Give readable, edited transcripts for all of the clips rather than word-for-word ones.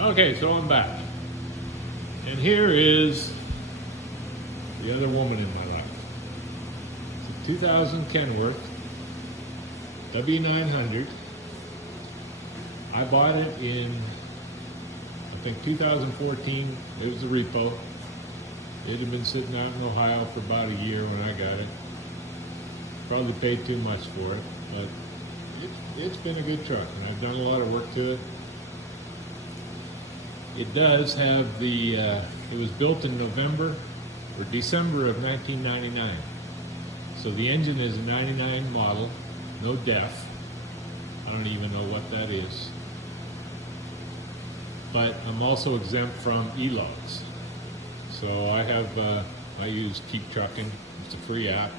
Okay, so I'm back. And here is the other woman in my life. It's a 2000 Kenworth W900. I bought it in, I think, 2014. It was a repo. It had been sitting out in Ohio for about a year when I got it. Probably paid too much for it, but it's been a good truck, and I've done a lot of work to it. It does have the, it was built in November or December of 1999. So the engine is a 99 model, no def. I don't even know what that is. But I'm also exempt from e-logs. So I have, I use Keep Trucking. It's a free app.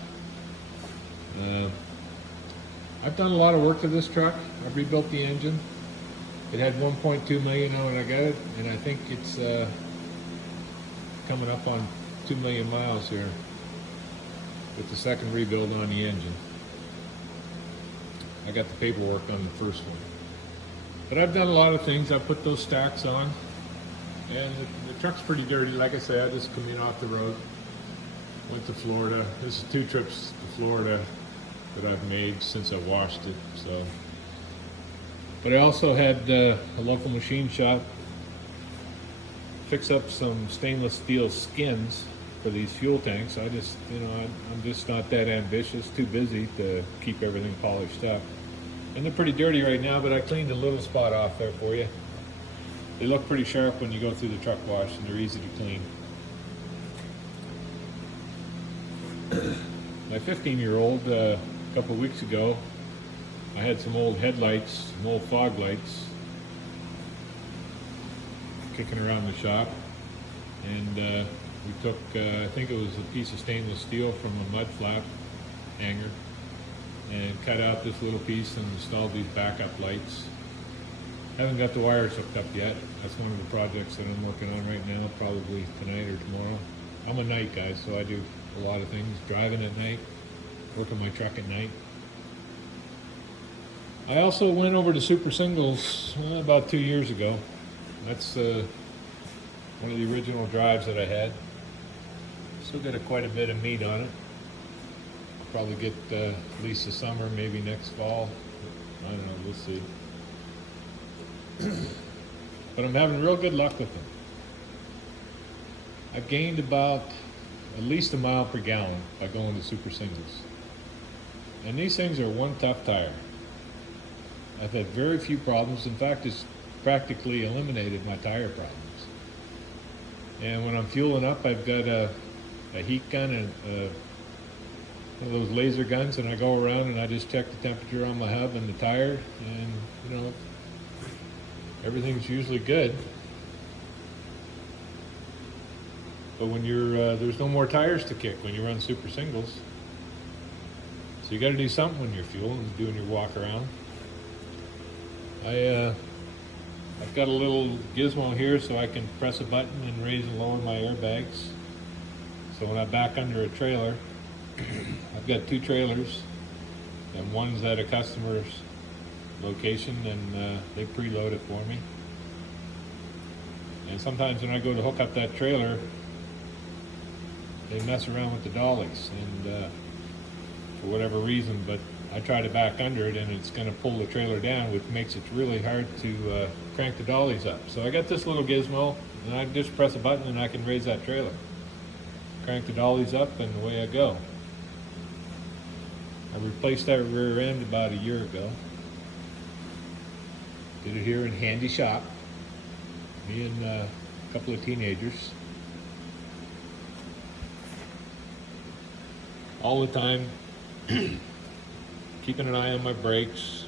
I've done a lot of work to this truck. I've rebuilt the engine. It had 1.2 million when I got it, and I think it's coming up on 2 million miles here with the second rebuild on the engine. I got the paperwork on the first one. But I've done a lot of things. I put those stacks on, and the truck's pretty dirty. Like I say, I just come in off the road. Went to Florida. This is 2 trips to Florida that I've made since I washed it. So, but I also had a local machine shop fix up some stainless steel skins for these fuel tanks. I just, I'm just not that ambitious. Too busy to keep everything polished up. And they're pretty dirty right now, but I cleaned a little spot off there for you. They look pretty sharp when you go through the truck wash, and they're easy to clean. My 15-year-old, a couple of weeks ago, I had some old headlights, some old fog lights kicking around the shop, and we took, I think it was a piece of stainless steel from a mud flap hanger, and cut out this little piece and installed these backup lights. Haven't got the wires hooked up yet. That's one of the projects that I'm working on right now, probably tonight or tomorrow. I'm a night guy, so I do a lot of things, driving at night, working my truck at night. I also went over to Super Singles about 2 years ago. That's one of the original drives that I had. Still got quite a bit of meat on it. Probably get at least the summer, maybe next fall. I don't know, we'll see. But I'm having real good luck with them. I've gained about at least a mile per gallon by going to Super Singles. And these things are one tough tire. I've had very few problems. In fact, it's practically eliminated my tire problems. And when I'm fueling up, I've got a heat gun and one of those laser guns, and I go around and I just check the temperature on my hub and the tire, and everything's usually good. But when you're there's no more tires to kick when you run Super Singles, so you got to do something when you're fueling, doing your walk around. I've got a little gizmo here so I can press a button and raise and lower my airbags. So when I back under a trailer, I've got 2 trailers, and one's at a customer's location, and they preload it for me. And sometimes when I go to hook up that trailer, they mess around with the dollies, and for whatever reason, but I try to back under it, and it's going to pull the trailer down, which makes it really hard to crank the dollies up. So I got this little gizmo, and I just press a button and I can raise that trailer, crank the dollies up, and away I go. I replaced that rear end about a year ago. Did it here in Handy Shop, me and a couple of teenagers. All the time, keeping an eye on my brakes,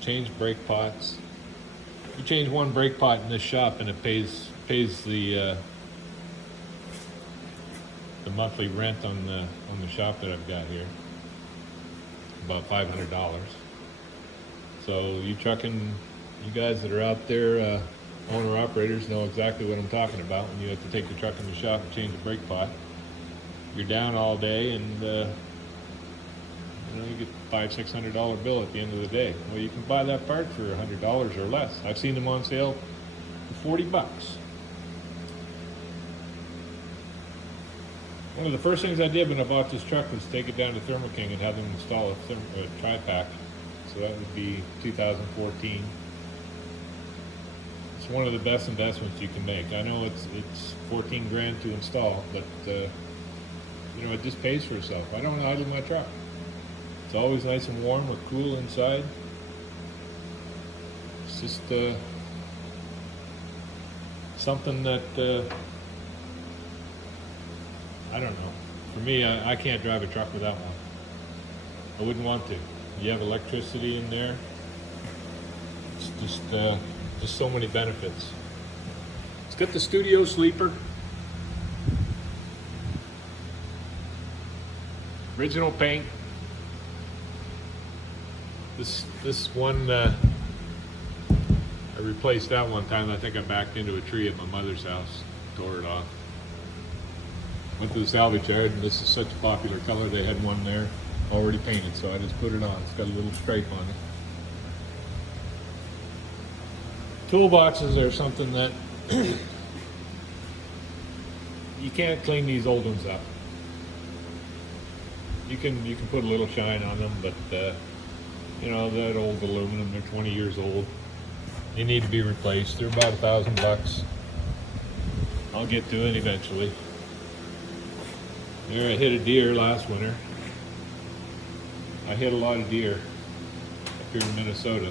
change brake pots. You change one brake pot in this shop and it pays the monthly rent on the shop that I've got here, about $500. So you guys that are out there, owner operators, know exactly what I'm talking about when you have to take the truck in the shop and change the brake pot. You're down all day, and you get $500-600 bill at the end of the day. Well, you can buy that part for $100 or less. I've seen them on sale for 40 bucks. One of the first things I did when I bought this truck was take it down to Thermo King and have them install a tri-pack. So that would be 2014. It's one of the best investments you can make. I know it's 14 grand to install, but you know, it just pays for itself. I don't idle my truck. It's always nice and warm or cool inside. It's just something that I don't know. For me, I can't drive a truck without one. I wouldn't want to. You have electricity in there. It's just so many benefits. It's got the studio sleeper. Original paint. This one, I replaced that one time. I think I backed into a tree at my mother's house, tore it off. Went to the salvage yard, and this is such a popular color. They had one there already painted, so I just put it on. It's got a little stripe on it. Toolboxes are something that you can't clean these old ones up. You can put a little shine on them, but you know, that old aluminum, they're 20 years old. They need to be replaced. They're about $1,000. I'll get to it eventually. There, I hit a deer last winter. I hit a lot of deer up here in Minnesota.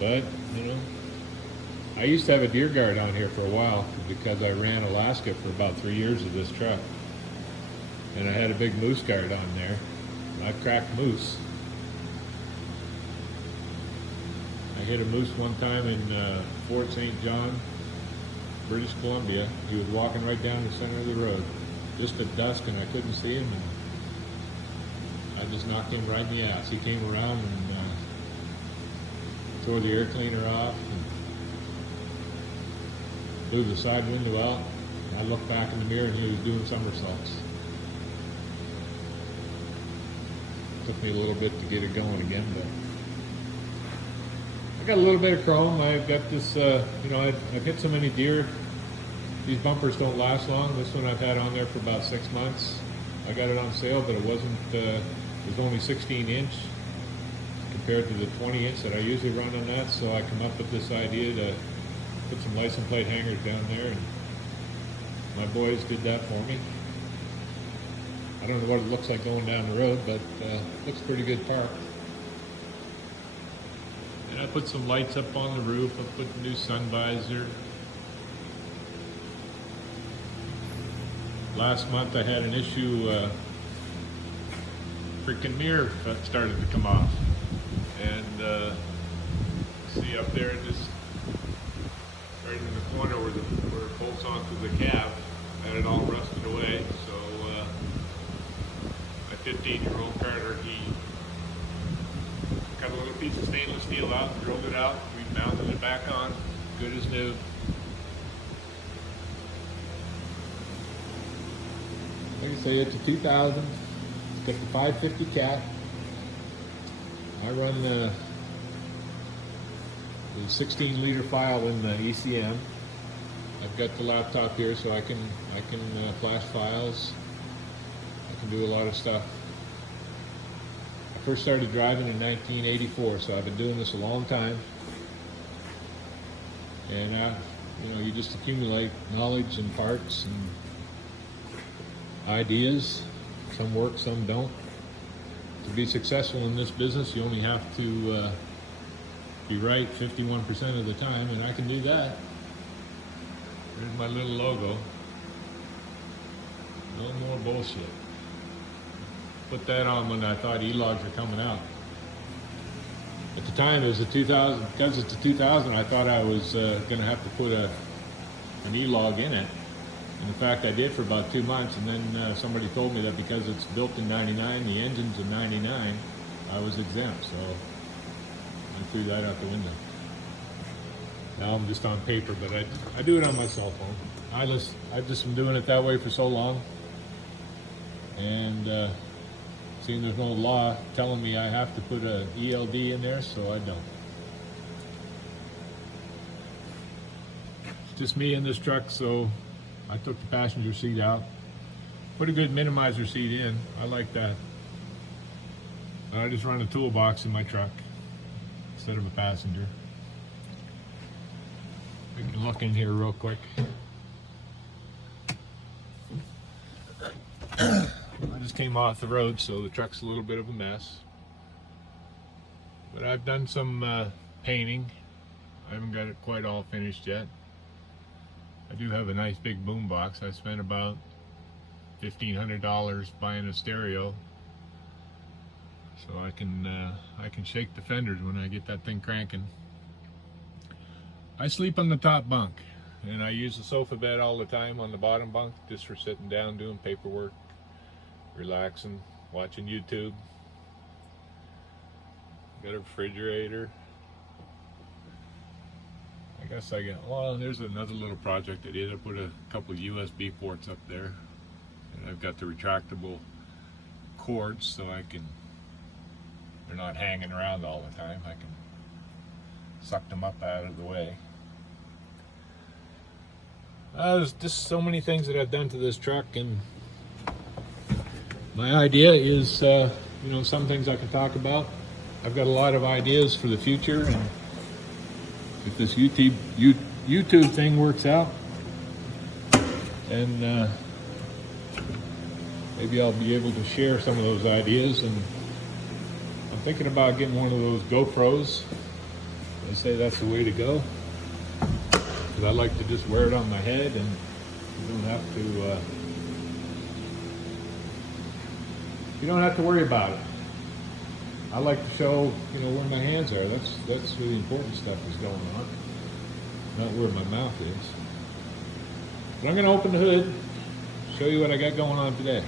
But, you know, I used to have a deer guard on here for a while because I ran Alaska for about 3 years with this truck. And I had a big moose guard on there. I cracked moose. I hit a moose one time in Fort St. John, British Columbia. He was walking right down the center of the road, just at dusk, and I couldn't see him. And I just knocked him right in the ass. He came around and tore the air cleaner off and blew the side window out. I looked back in the mirror and he was doing somersaults. Took me a little bit to get it going again, but I got a little bit of chrome. I've got this, you know, I've hit so many deer. These bumpers don't last long. This one I've had on there for about 6 months. I got it on sale, but it wasn't, it was only 16 inch compared to the 20 inch that I usually run on that. So I come up with this idea to put some license plate hangers down there, and my boys did that for me. I don't know what it looks like going down the road, but looks pretty good parked. And I put some lights up on the roof. I put a new sun visor. Last month I had an issue, freaking mirror started to come off. And see up there in this, right in the corner where it bolts onto the cab, I had it all rusted away. So my 15-year-old Carter, he got a little piece of stainless steel out, drilled it out, we mounted it back on, good as new. Like I say, it's a 2000, it's got the 550 cat. I run the 16-liter file in the ECM. I've got the laptop here, so I can flash files. I can do a lot of stuff. I first started driving in 1984, so I've been doing this a long time. And you know, you just accumulate knowledge and parts and ideas. Some work, some don't. To be successful in this business, you only have to be right 51% of the time, and I can do that. There's my little logo. No more bullshit. Put that on when I thought E-logs were coming out. At the time, it was a 2000, because it's a 2000, I thought I was going to have to put an E-log in it. And in fact, I did for about 2 months, and then somebody told me that because it's built in 99, the engine's in 99, I was exempt, so I threw that out the window. Now I'm just on paper, but I do it on my cell phone. I've just been doing it that way for so long, and seeing there's no law telling me I have to put a ELD in there, so I don't. just me in this truck, so I took the passenger seat out. Put a good minimizer seat in. I like that. I just run a toolbox in my truck instead of a passenger. We can look in here real quick. I just came off the road, so the truck's a little bit of a mess. But I've done some painting. I haven't got it quite all finished yet. I do have a nice big boom box. I spent about $1,500 buying a stereo, so I can shake the fenders when I get that thing cranking. I sleep on the top bunk, and I use the sofa bed all the time on the bottom bunk, just for sitting down, doing paperwork, relaxing, watching YouTube. Got a refrigerator. I guess I got, well, there's another little project I did. I put a couple of USB ports up there, and I've got the retractable cords, so they're not hanging around all the time. I can suck them up out of the way. There's just so many things that I've done to this truck, and my idea is, some things I can talk about. I've got a lot of ideas for the future, and if this YouTube thing works out, and maybe I'll be able to share some of those ideas. And I'm thinking about getting one of those GoPros. They say that's the way to go, because I like to just wear it on my head, and you don't have to worry about it. I like to show, where my hands are. That's where the important stuff is going on, not where my mouth is. But I'm going to open the hood, show you what I got going on today.